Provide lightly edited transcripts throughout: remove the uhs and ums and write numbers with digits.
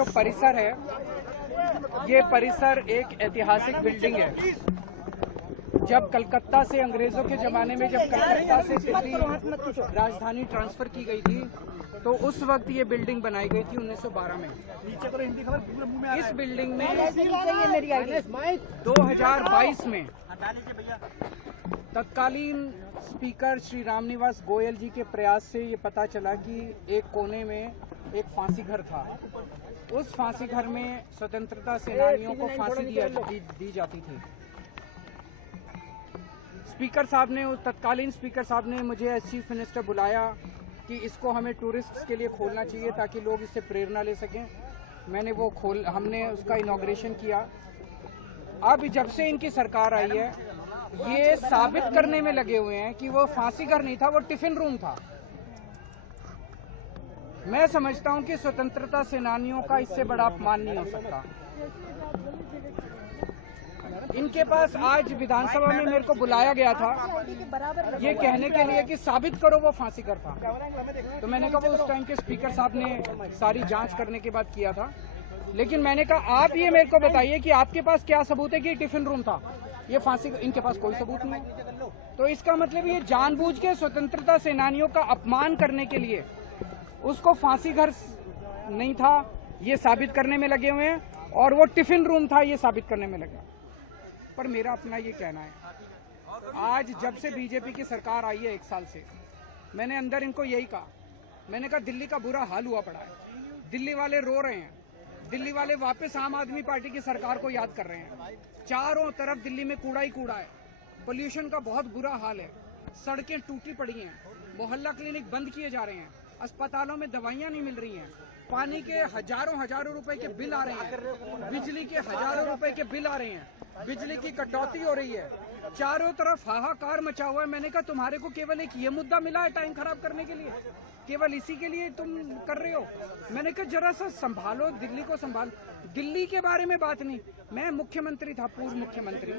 जो परिसर है, ये परिसर एक ऐतिहासिक बिल्डिंग है। जब कलकत्ता से अंग्रेजों के जमाने में जब कलकत्ता से दिल्ली राजधानी ट्रांसफर की गई थी, तो उस वक्त ये बिल्डिंग बनाई गई थी 1912 में। इस बिल्डिंग में 2022 में तत्कालीन स्पीकर श्री रामनिवास गोयल जी के प्रयास से ये पता चला कि एक कोने में एक फांसी घर था। उस फांसी घर में स्वतंत्रता सेनानियों को फांसी दी जाती थी। स्पीकर साहब ने, तत्कालीन स्पीकर साहब ने मुझे एज चीफ मिनिस्टर बुलाया कि इसको हमें टूरिस्ट के लिए खोलना चाहिए ताकि लोग इससे प्रेरणा ले सकें। हमने उसका इनॉग्रेशन किया। अब जब से इनकी सरकार आई है, ये साबित करने में लगे हुए हैं कि वो फांसी घर नहीं था, वो टिफिन रूम था। मैं समझता हूं कि स्वतंत्रता सेनानियों का इससे बड़ा अपमान नहीं हो सकता। इनके पास आज विधानसभा में मेरे को बुलाया गया था ये कहने के लिए कि साबित करो वो फांसी घर था। तो मैंने कहा वो उस टाइम के स्पीकर साहब ने सारी जांच करने के बाद किया था, लेकिन मैंने कहा आप ये मेरे को बताइए कि आपके पास क्या सबूत है कि टिफिन रूम था, ये फांसी। इनके पास कोई सबूत नहीं। तो इसका मतलब ये जानबूझ के स्वतंत्रता सेनानियों का अपमान करने के लिए उसको फांसी घर नहीं था ये साबित करने में लगे हुए हैं, और वो टिफिन रूम था ये साबित करने में लगे। पर मेरा अपना ये कहना है, आज जब से बीजेपी की सरकार आई है 1 साल से, मैंने अंदर इनको यही कहा। मैंने कहा दिल्ली का बुरा हाल हुआ पड़ा है, दिल्ली वाले रो रहे हैं, दिल्ली वाले वापस आम आदमी पार्टी की सरकार को याद कर रहे हैं। चारों तरफ दिल्ली में कूड़ा ही कूड़ा है, पोल्यूशन का बहुत बुरा हाल है, सड़कें टूटी पड़ी हैं, मोहल्ला क्लिनिक बंद किए जा रहे हैं, अस्पतालों में दवाइयां नहीं मिल रही हैं, पानी के हजारों रुपए के बिल आ रहे हैं, बिजली के हजारों रुपए के बिल आ रहे हैं, बिजली की कटौती हो रही है, चारों तरफ हाहाकार मचा हुआ है। मैंने कहा तुम्हारे को केवल एक ये मुद्दा मिला है टाइम खराब करने के लिए, केवल इसी के लिए तुम कर रहे हो। मैंने कहा जरा सा संभालो, दिल्ली को संभालो। दिल्ली के बारे में बात नहीं, मैं मुख्यमंत्री था, पूर्व मुख्यमंत्री,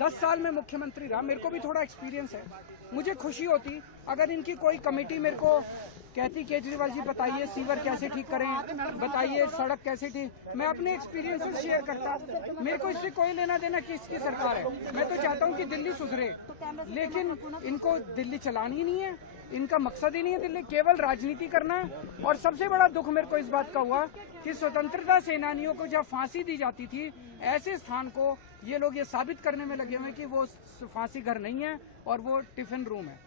10 साल में मुख्यमंत्री रहा, मेरे को भी थोड़ा एक्सपीरियंस है। मुझे खुशी होती अगर इनकी कोई कमेटी मेरे को कहती केजरीवाल जी बताइए सीवर कैसे ठीक करें, बताइए सड़क कैसे ठीक, मैं अपने एक्सपीरियंस से शेयर करता। मेरे को इससे कोई लेना देना किसकी सरकार है, मैं तो चाहता हूँ कि दिल्ली सुधरे, लेकिन इनको दिल्ली चलानी ही नहीं है, इनका मकसद ही नहीं है दिल्ली, केवल राजनीति करना है। और सबसे बड़ा दुख मेरे को इस बात का हुआ कि स्वतंत्रता सेनानियों को जब फांसी दी जाती थी, ऐसे स्थान को ये लोग ये साबित करने में लगे हुए हैं कि वो फांसी घर नहीं है और वो टिफिन रूम है।